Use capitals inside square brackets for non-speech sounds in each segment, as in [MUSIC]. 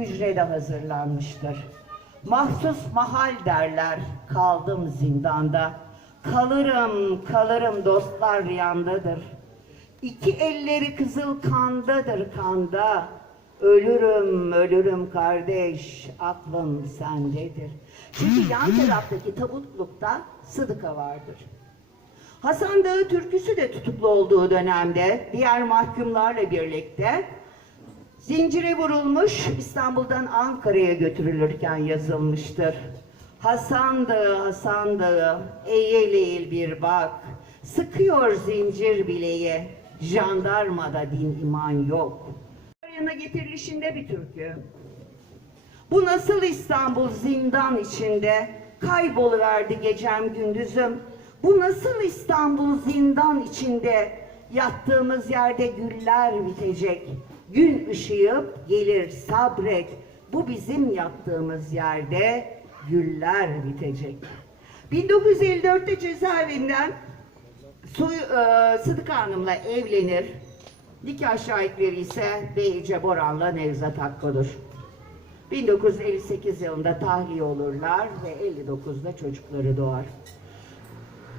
hücrede hazırlanmıştır. Mahsus mahal derler, kaldım zindanda. Kalırım, kalırım dostlar yandadır. İki elleri kızıl kandadır kanda. Ölürüm, ölürüm kardeş, aklım sendedir. Çünkü yan [GASPS] taraftaki tabutlukta Sıdıka vardır. Hasan Dağı türküsü de tutuklu olduğu dönemde diğer mahkumlarla birlikte zincire vurulmuş İstanbul'dan Ankara'ya götürülürken yazılmıştır. Hasan Dağı, Hasan Dağı, eğil eğil bir bak, sıkıyor zincir bileği, jandarmada din iman yok. Yanına getirilişinde bir türkü. Bu nasıl İstanbul zindan içinde kayboluverdi gecem gündüzüm. Bu nasıl İstanbul zindan içinde yattığımız yerde güller bitecek. Gün ışıyıp gelir sabret. Bu bizim yattığımız yerde güller bitecek. 1954'te cezaevinden Su, e, Sıdık Hanım'la evlenir. Nikah şahitleri ise Beyce Boran'la Nevzat Hakkı'dır. 1958 yılında tahliye olurlar ve 59'da çocukları doğar.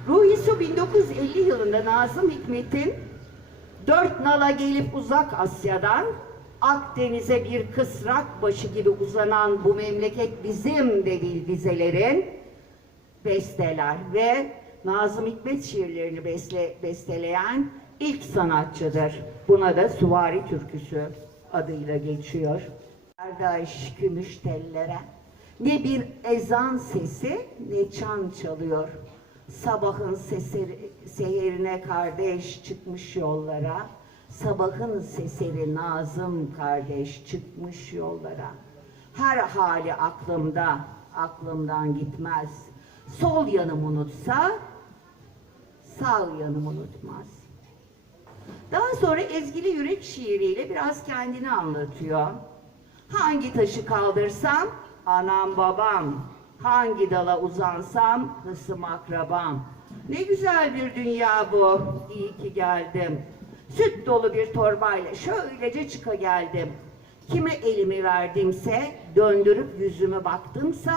Ruhi Su 1950 yılında Nazım Hikmet'in dört nala gelip uzak Asya'dan Akdeniz'e bir kısrak başı gibi uzanan bu memleket bizim dediği dizelerin besteler ve Nazım Hikmet şiirlerini besle, besteleyen ilk sanatçıdır. Buna da Suvari Türküsü adıyla geçiyor. Kardeş gümüş tellere ne bir ezan sesi ne çan çalıyor. Sabahın seseri, seherine kardeş çıkmış yollara. Sabahın seseri Nazım kardeş çıkmış yollara. Her hali aklımda, aklımdan gitmez. Sol yanım unutsa, sağ yanım unutmaz. Daha sonra ezgili yürek şiiriyle biraz kendini anlatıyor. Hangi taşı kaldırsam anam babam, hangi dala uzansam hısım akrabam. Ne güzel bir dünya bu, iyi ki geldim. Süt dolu bir torbayla şöylece çıka geldim. Kime elimi verdimse, döndürüp yüzüme baktımsa,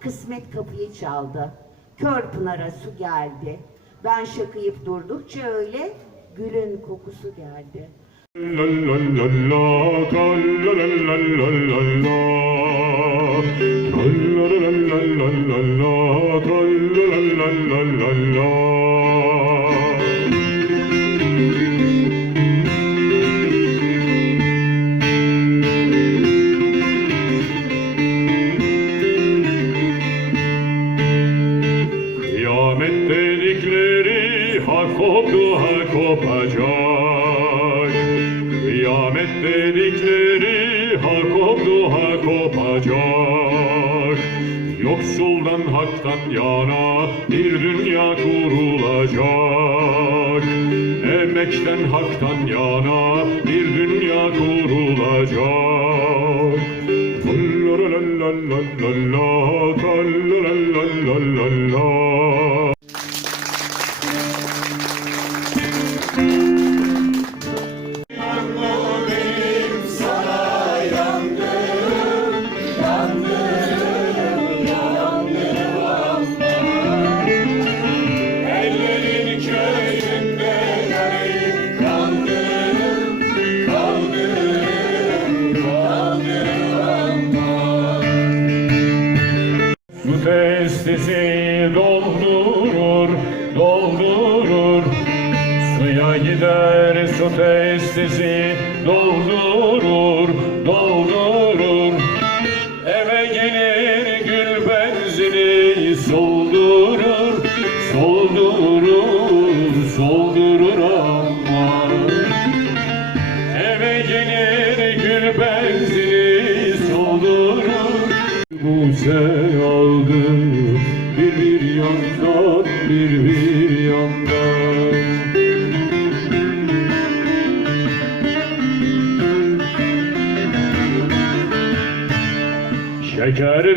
kısmet kapıyı çaldı. Kör pınara su geldi. Ben şakıyıp durdukça öyle, gülün kokusu geldi. La la la la, la la la la la Kıyamet dedikleri hak koptu hak kopacak. Yoksuldan haktan yana bir dünya kurulacak. Emekten haktan yana bir dünya kurulacak. La la la la la la, gider su testisi doldurur,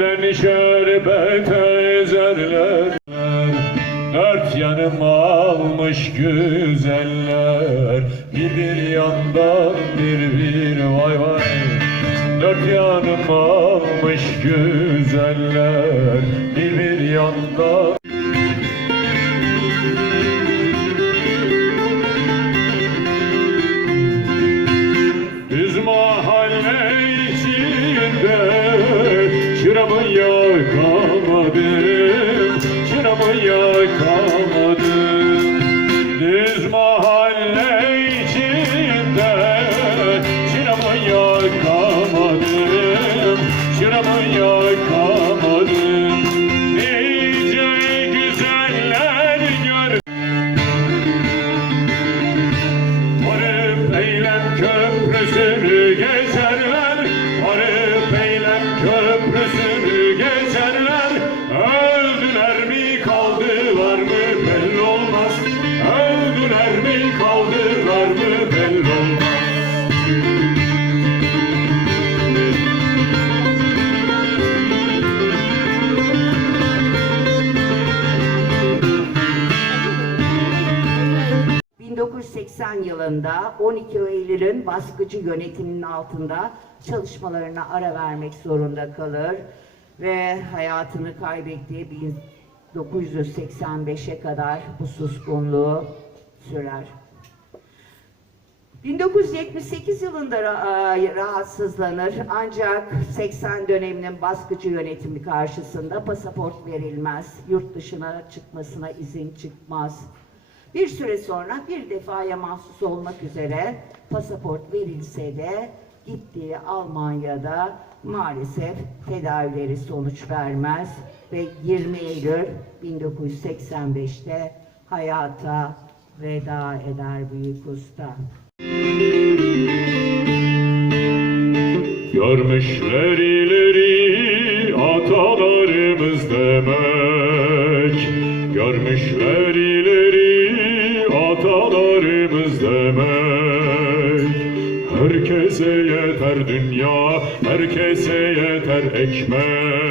Şekerden şerbete ezerler Dört yanım almış güzeller. Bir bir yandan bir bir vay vay. Dört yanım almış güzeller. Bir bir yanda yakamadım, çıramı yakamadım. Düz mahalle içinde çıramı yakamadım, çıramı yakamadım. Nice güzeller gör. Varıp eylem köprüsünü geçerler kaldılar mı belli olmaz Hı. 1980 yılında 12 Eylül'ün baskıcı yönetiminin altında çalışmalarına ara vermek zorunda kalır ve hayatını kaybettiği 1985'e kadar bu suskunluğu sürer. 1978 yılında e, rahatsızlanır ancak 80 döneminin baskıcı yönetimi karşısında pasaport verilmez. Yurt dışına çıkmasına izin çıkmaz. Bir süre sonra bir defaya mahsus olmak üzere pasaport verilse de gittiği Almanya'da maalesef tedavileri sonuç vermez ve 20 Eylül 1985'te hayata veda eder büyük usta. Görmüşler ileri atalarımız demek. Görmüşler ileri atalarımız demek. Herkese yeter dünya, herkese yeter ekmek